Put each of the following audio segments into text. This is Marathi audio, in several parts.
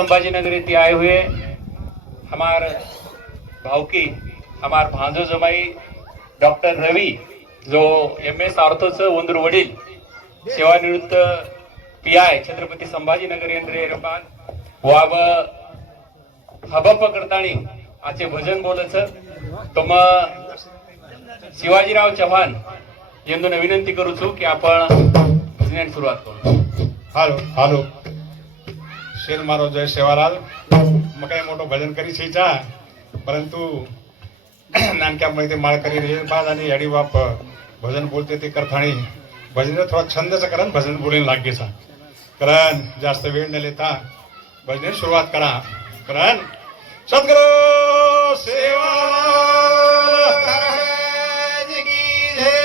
संभाजीनगर इति आए हुए हमार भावकी हमार भांजो जमाई डॉक्टर रवि जो MS आर्थोच उंदूर वडील सेवानिवृत्त PI छत्रपती संभाजीनगर यंत्रेरपान वाव हबप करतानी आचे भजन बोलच तुम शिवाजीराव चव्हाण यांना विनंती करू छु की आपण भजनाची सुरुवात करू. हालो हालो शेर मारो जय सेवालाल मग काही मोठं भजन करी छीचा परंतु नानक्यामुळे ते माळकरी रे बाद आणि याडी बाप भजन बोलते ते करताणी भजन थोडा छंदच करण भजन बोलेन लागेचा कारण जास्त वेळ न लेता भजन सुरुवात करा कारण सद्गुरु सेवालाल महाराज की जय.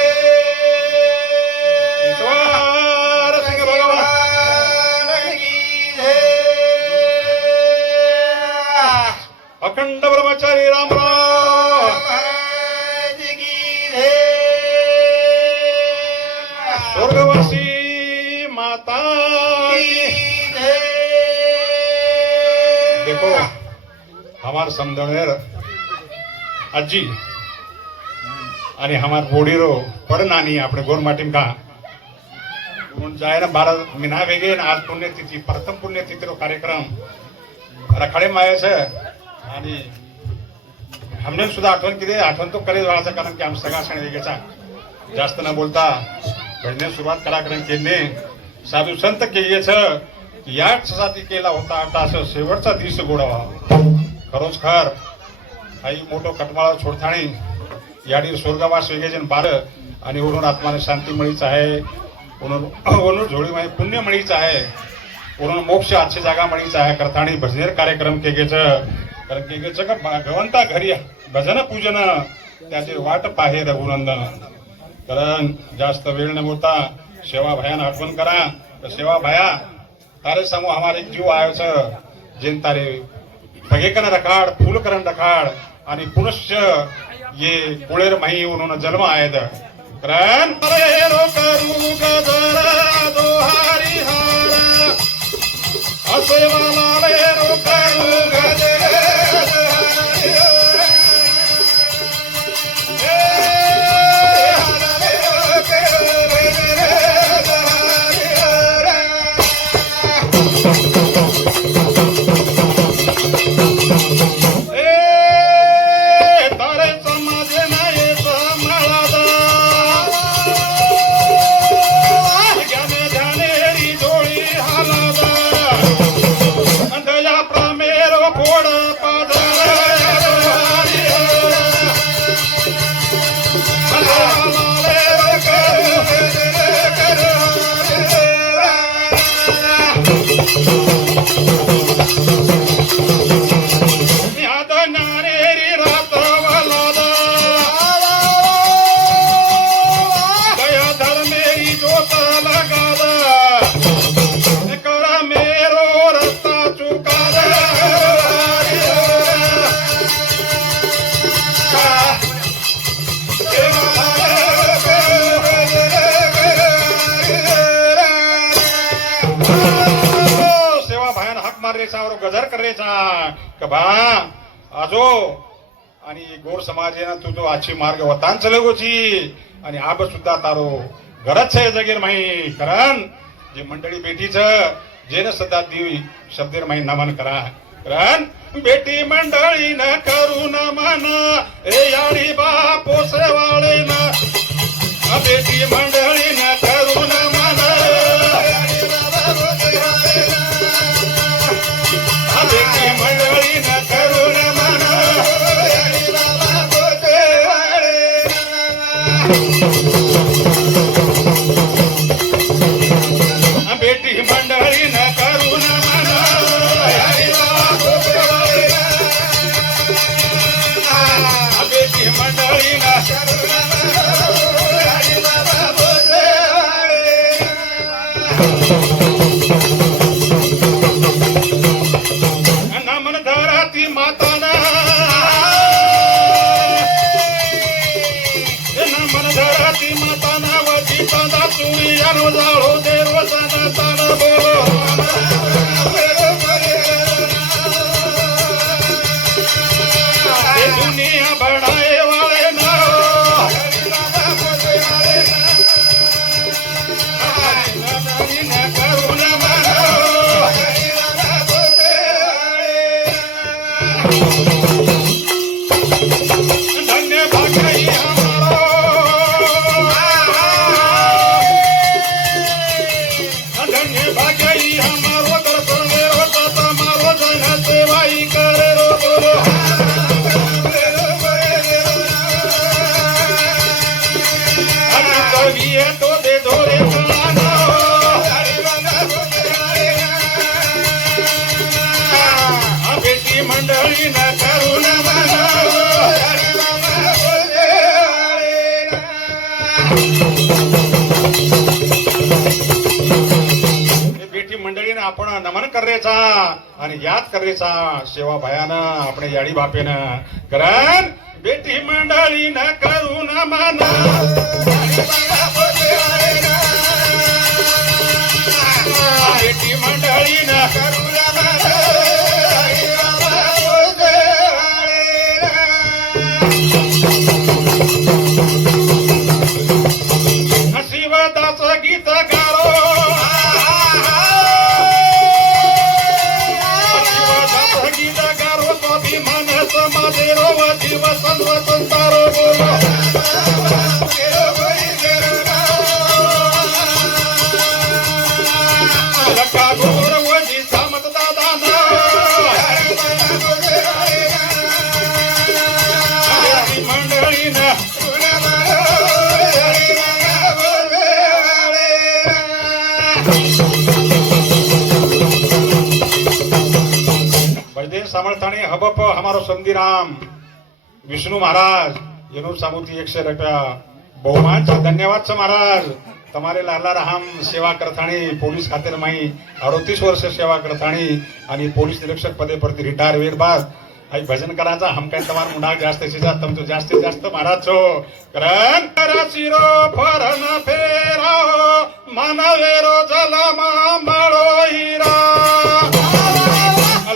ईश्वर सिंह भगवान की जय. अखंड ब्रह्मचारी रामराव महाराज की जय. स्वर्गवासी माता की जय. देखो हमार समझनेर अज्जी आणि हमार बोडीरो पडनानी આપણે ગોરમાટીમ का म्हणून जायना 12 महिना वेगे आज पुण्यतिथी प्रथम पुण्यतिथीरो कार्यक्रम रखाडे माये છે आणि हमने सुद्धा आठवण केली आठवण तो करे वाळाचा कारण की आम सगळा सण वेगेचा जास्त न बोलता भजने सुरुवात करा कारण केने साधू संत केले छ या साठी केला होता आता असं शेवटचा दिवस गोडावा खरोच खर आई मोठो कटमाळा छोडथाणी याडी स्वर्गवास वेगेजन बार आणि उरून आत्माने शांती मिळीच आहे उरून झोळी माई पुण्य मिळीच आहे उरून मोक्ष आजची जागा मिळीच आहे करताणी भजनेर कार्यक्रम केगेच कारण केगेच का भगवंता घरी भजन पूजन त्याचे वाट पाहे रघुनंदन कारण जास्त वेळ न बोलता सेवा भयान आठवण करा तर सेवा भया तारे समूह हमारे जीव आयो छ जेन तारे भगेकन रखाड फूल करण रखाड आणि पुनश्च ये पुळेर माही उन्होंने जन्म आयद कारण करू गजरा दोहारी हारा असे वाला रे रो करू गजरा गजर करायचा कबा आजो आणि गोर समाजेना तुझो आजची मार्ग वतान चलगोची आणि आब सुद्धा तारो गरज छे जगेर माही कारण जे मंडळी बेटीच जेन सदा देवी शब्देर माही नमन करा कारण बेटी मंडळी न करू नमन ए याडी बापो सेवाळे न बेटी मंडळी न करू नमन बेटी मंडळी न करून मन बेटी मंडळी न करून मन बेटी मंडळी न करायचा आणि याद करायचा सेवा भयानं आपण याडी बापेनं कारण बेटी मंडळी न करू न माना बेटी मंडळी न करू न माना नशिबदाचं गीत गारो नशिबदाचं गीत गारो स्वाभिमानाचं माझे रोव जीव सर्व संसारो बोलो लका गौरवजी सामत दादा मंडळीनं वैद्य समर्थाने हबप हमारो संदीराम विष्णु महाराज येनो सामुती 100 रुपया बहुमान धन्यवाद महाराज તમારે લાલા રામ સેવા કરતાણી પોલીસ ખાતે માઈ 38 વર્ષ સેવા કરતાણી અને પોલીસ નિરીક્ષક પદે પરથી રિટાયર વેર બાદ આ ભજન કરાचा हम काय તમાર મુંડા જાસ્ત છે જા તમ તો જાસ્તે જાસ્ત महाराज છો કરન રસીરો ફરન ફેરા માનવેરો જલમા મળો હીરા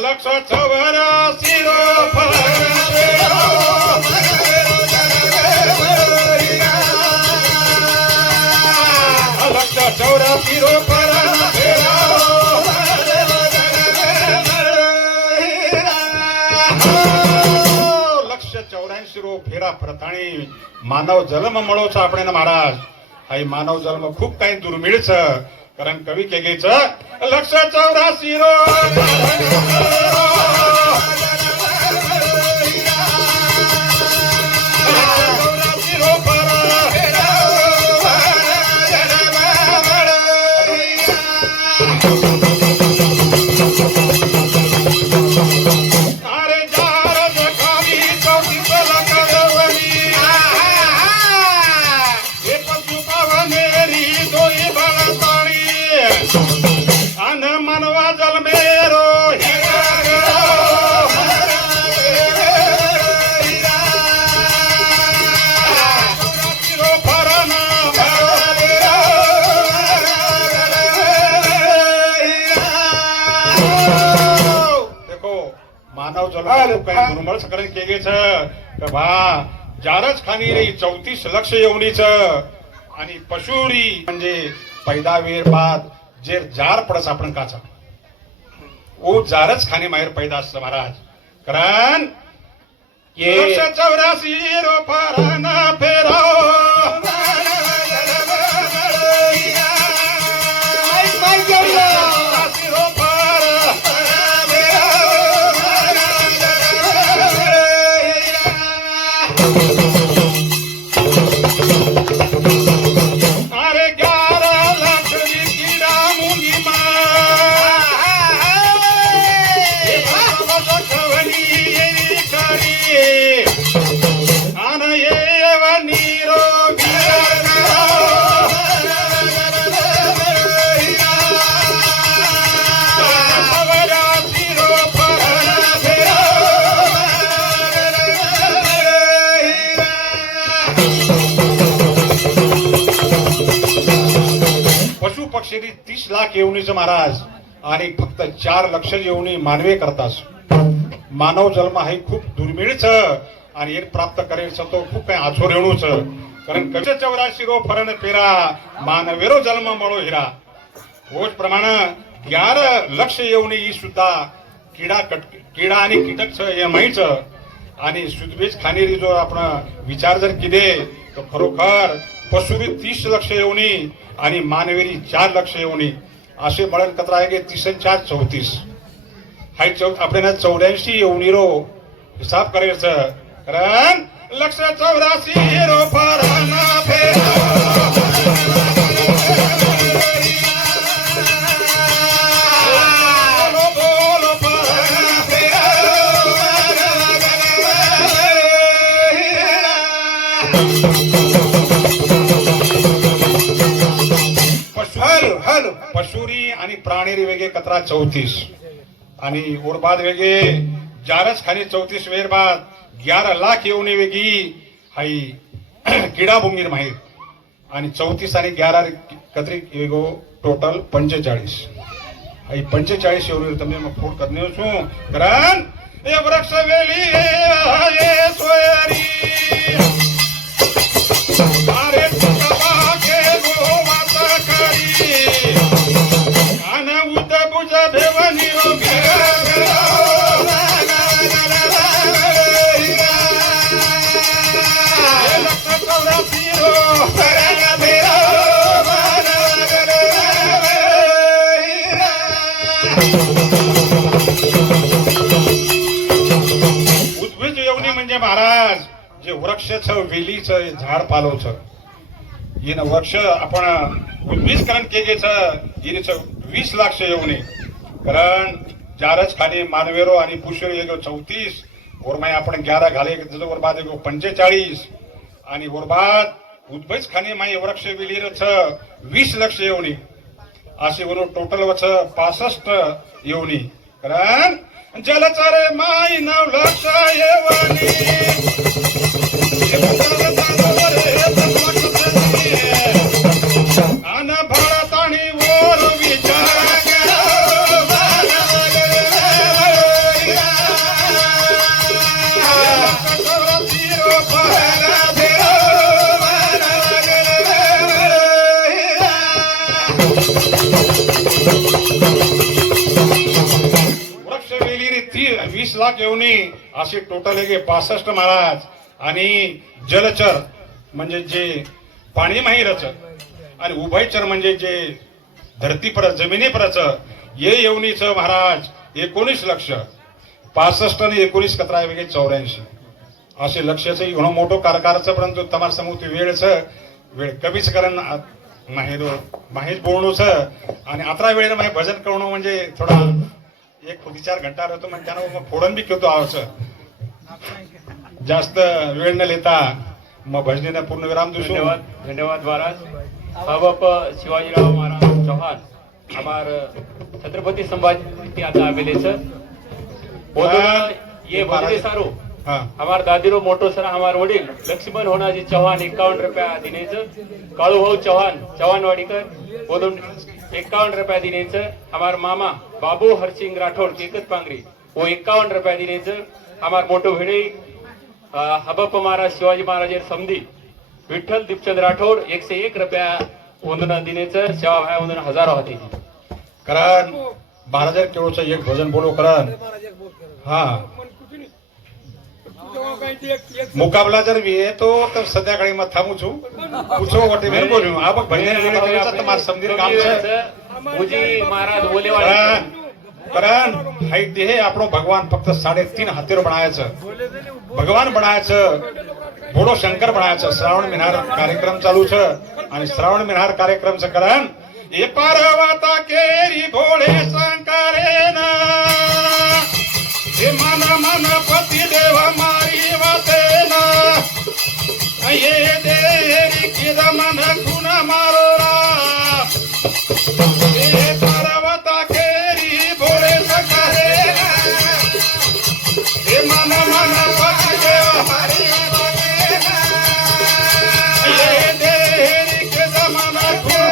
લક્ષ 84 રો ફરન ફેરા चौरासी रो लक्ष 84 रो फेरा प्रताणी मानव जन्म मळो छ આપણે महाराज हाई मानव जन्म खूप काही दुर्मिळ छ कारण कवी के गेच लक्ष 84 रो मानव जन्म काही दुर्मळ सकरण केले छ बा जारच खानी रे 34 लक्ष येवणीच आणि पशुरी म्हणजे पैदावेर बाद जे जार पडस आपण काचा ओ जारच खानी माहेर पैदा असत महाराज कारण ये 84 रो फराना फेराओ पशु पक्षी 30 लाख येवणीचं महाराज आणि फक्त 4 लक्ष येवणी मानवे करतास मानव जन्म आहे खूप दुर्मिळच आणि एक प्राप्त करेल तो खूप काही आछोर येणूच कारण कसे 84 रो फरन पेरा मानवेरो जन्म मळो हिरा होच प्रमाणे 11 लक्ष येवणी ही सुद्धा किडा आणि कीटक हे माहीच आणि सुदबेज खानेरी जो आपण विचार जर किदे तो खरोखर पशुरी 30 लक्ष येवणी आणि मानवेरी 4 लक्ष येवणी असे मळण कत्र आहे की 30 आणि 4 34 हाय आपल्याला 84 येवणी रो हिसाब करायचं कारण लक्ष 84 रो फराना फेरा पशुरी आणि प्राणीरी वेगे कचरा 34 आणि उरबाद वेगे जारच खाली 34 वेर बाद 11 लाख येऊन वेगी हाई किडा बुंगीर माहीत आणि 34 आणि 11 कतरी वेगो टोटल 45 हाई 45 येऊन તમે ફોન કરને છું કરણ એ વૃક્ષ વેલી એ સોયરી મારે કબા કે ગો માતા કરી કાન ઉદ બુજ ભેવની રો महाराज जे वृक्ष छ वेली छ झाड पालो छ इन वृक्ष आपण उद्भिजकरण केले छ इन छ 20 लाख शे येऊने कारण जारच खाली मानवेरो आणि पुष्यर येगो 34 ओरमाय आपण 11 घाले जतो वर बाद येगो 45 आणि वर बाद उद्भिज खाली माय वृक्ष वेली र छ 20 लाख येऊने असे वरो टोटल व छ 65 येऊने कारण जलचरे माय 9 लाख येवनी अन भारत आणि वर विचार वृक्ष वेली रे 20 लाख येऊनी असे टोटल आहे 65 महाराज आणि जलचर म्हणजे जे पाणी माहीरच आणि उभयचर म्हणजे जे धरतीपर जमिनीपरच ये येवनीच महाराज 19 लक्ष 65 आणि 19 कतरा वेगळे 84 असे लक्षच एवढं मोठं कारकारचं परंतु तमार समोर वेळच वेळ कमीच कारण माहीत बोलणूच आणि अतरा वेळेला माहीत भजन करणं म्हणजे थोडा 1-4 घंटा राहतो म्हणजे त्यानं फोडून बी घेतो आवच जास्त वेळ न लेता मग भजनीला पूर्ण विराम देऊ. धन्यवाद धन्यवाद महाराज. बाप शिवाजीराव महाराज चौहान हमार छत्रपति संभाजी आता आवेले छ ये बजरे सारो हमार दादीरो मोटो सर हमार वडील लक्ष्मण होनाजी चौहान 51 रुपया दिनेच काळू भाऊ चौहान चव्हाणवाडीकर बोदून 51 रुपया दिनेच हमार मामा बाबू हरसिंग राठौड केकत पांगरी वो 51 रुपया दिनेच हमार मोटो भिडे हबप महाराज शिवाजी महाराज समधी विठ्ठल दीपचंद राठौड 101 रुपया वंदना दिनेच सेवा भाई वंदना हजारो होती कारण 12000 किलोचं एक भजन बोलो कारण हा मुकाबला जर येतो तर संध्याकाळी मग थांबू छु पूछो वाटे मेरे बोलू आप भजन वेळे केला तर मार समधीर काम છે मुजी महाराज बोलेवाळा कारण हाई देह આપણો ભગવાન ફક્ત 3.5 હાથેરો બનાયાचं ભગવાન બનાયાचं બોડો શંકર બનાયાचं શ્રાવણ મહિના કાર્યક્રમ ચાલુ છે અને શ્રાવણ મહિના કાર્યક્રમ છે કારણ એ પાર્વતા કેરી ભોળે શંકરેના એ મન મન પતિ દેવ મારી વાતેના એ દેરી કીધ મન ગુણ મારો રા એ પાર્વતા કેરી ભોળે શંકરેના એ મન મન પતિ દેવ મારી વાતેના એ દેરી કીધ મન ગુણ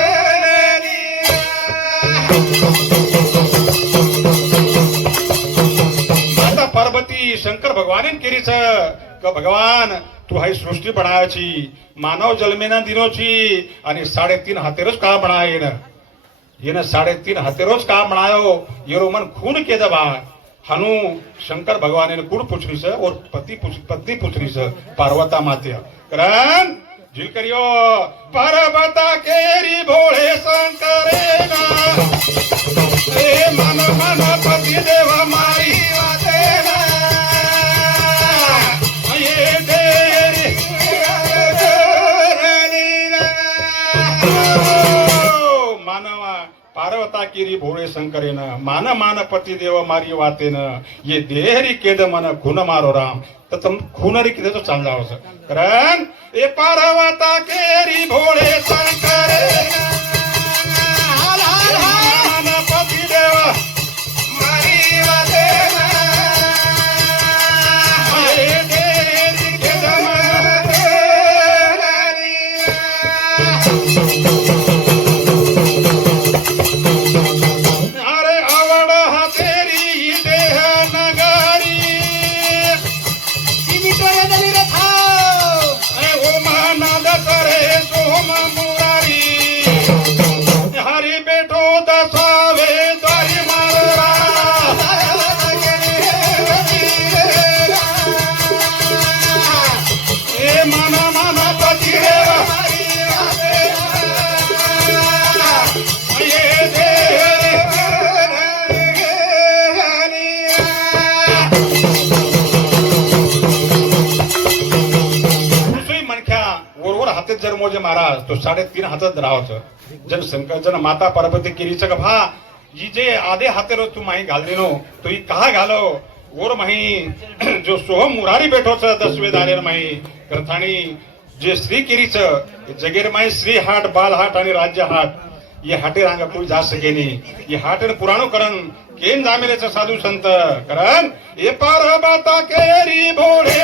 पार्वती शंकर भगवान केरीच का भगवान तू हाई सृष्टी बनायची मानव जन्मेना दिनोची आणि 3.5 हातेरोच का बनायन येन 3.5 हातेरोच का बनायो येरो मन खून के दबा हनु शंकर भगवान ने कुड़ पुछरी से और पत्नी पुछरी से पार्वता माते कारण जी करियो पार्वता केरी भोळे शंकरेना ए मन मन पति देव मारी वातेना ये देरी मानवा पार्वता केरी भोळे शंकरेन मान मान पति देव मारी वातेन ये देहरी केद मन खून मारो राम तर तुम खूनरी किती तो चांगला होस कारण ए पार्वता केरी भोळे शंकरेन मान पति देव मारी वातेन मोजे महाराज तो 3.5 हातात राहायचं जन संकट जन माता पार्वती केरीच का भा ही जे आधे हातेरो तू माही घालदेनो तो ही कहा घालो और माही जो सोहम मुरारी बैठोच 10वे दारेर माही करथाणी जे श्री केरीच जगेर माही श्री हाट बाल हाट आणि राज्य हाट ये हाटे रांगा कोई जा सके नहीं ये हाटे पुराणो करण केन जामेलेच साधू संत करण ये पार्वता केरी भोळे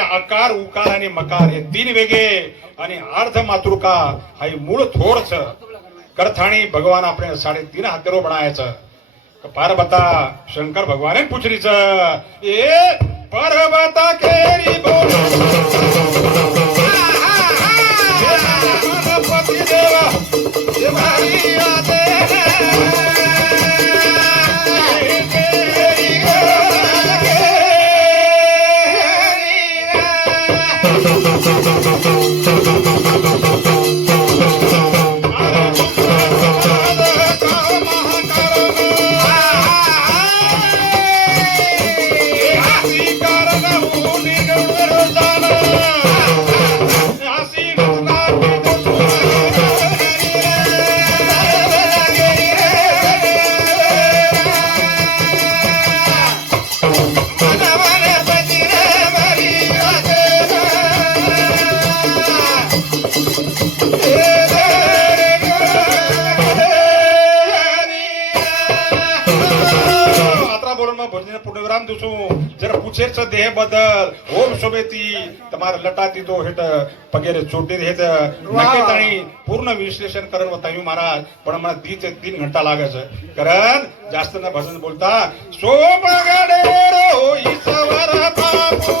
आकार उकार आणि मकार हे 3 वेगे आणि अर्ध मातृका हाई मूळ थोडच करथाणी भगवान आपले 3.5 हातेरो बनायचं पार्वता शंकर भगवान पुछरीच ए पार्वता केरी बोल पती देवा देवारी आते पूर्णविराम दुसू जर पुछेरच देह बदल ओम शोभेती तमार लटाती तो हेट पगेरे चोटी हेत नकेताणी पूर्ण विश्लेषण करण वतायू महाराज पण मला 3 घंटा लागायचं कारण जास्त न भजन बोलता सो बगडे रो ईश्वर बापू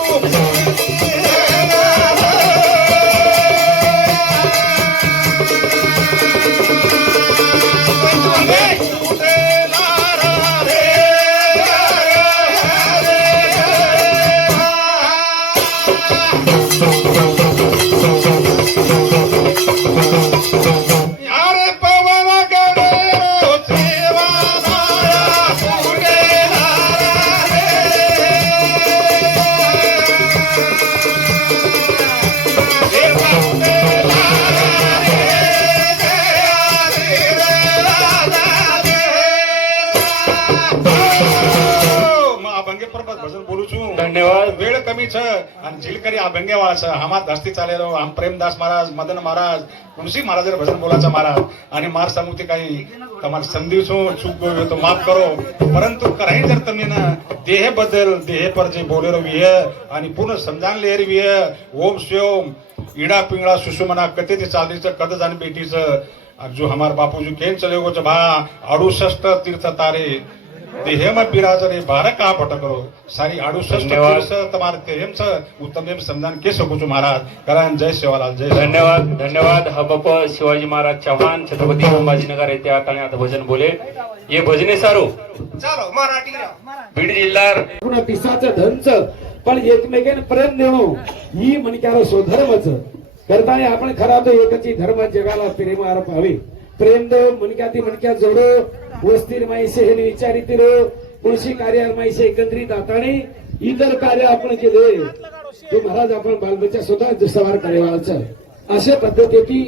धन्यवाद वेळ कमीच आणि झिलकरी अभंगे वाच हमार दस्ती चालेलो हम प्रेमदास महाराज मदन महाराज तुलसी महाराज भजन बोलाचा महाराज आणि मार सांगते काही तुम्हाला संधी चूक तो माफ करो परंतु कराई जर तुम्ही ना देह बदल देह पर जे बोलेरो विय आणि पूर्ण समजान लेर विय ओम शिवम इडा पिंगळा सुषुमना कते ते चालदीचं कद जाण बेटीचं जो हमार बापू जो केन चले गो भा 68 तीर्थ तारे देह में बिराज रे 12 का पट करो सारी 68 तीर्थ तुम्हारे तेम से उत्तम एम समझान के सकू छो महाराज कारण जय सेवालाल जय धन्यवाद धन्यवाद हबप शिवाजी महाराज चव्हाण छत्रपती संभाजीनगर येथे आता भजन बोले ये भजने सारो चालो मराठी बीड जिल्हा पुन्हा पिसाचं धनचं पण एकमेकांना प्रेम देणं ही मणक्याला स्वधर्मच करताना आपण खरा तो एकची धर्म जगाला प्रेमार पावे प्रेम देव मणक्याती मणक्यात जोडो वस्तीर माईसे हे विचारितील कृषी कार्यार माईसे एकत्रित आताने इतर कार्य आपण केले ते महाराज आपण बालबच्चा स्वतः सवार करेवाच अशा पद्धतीची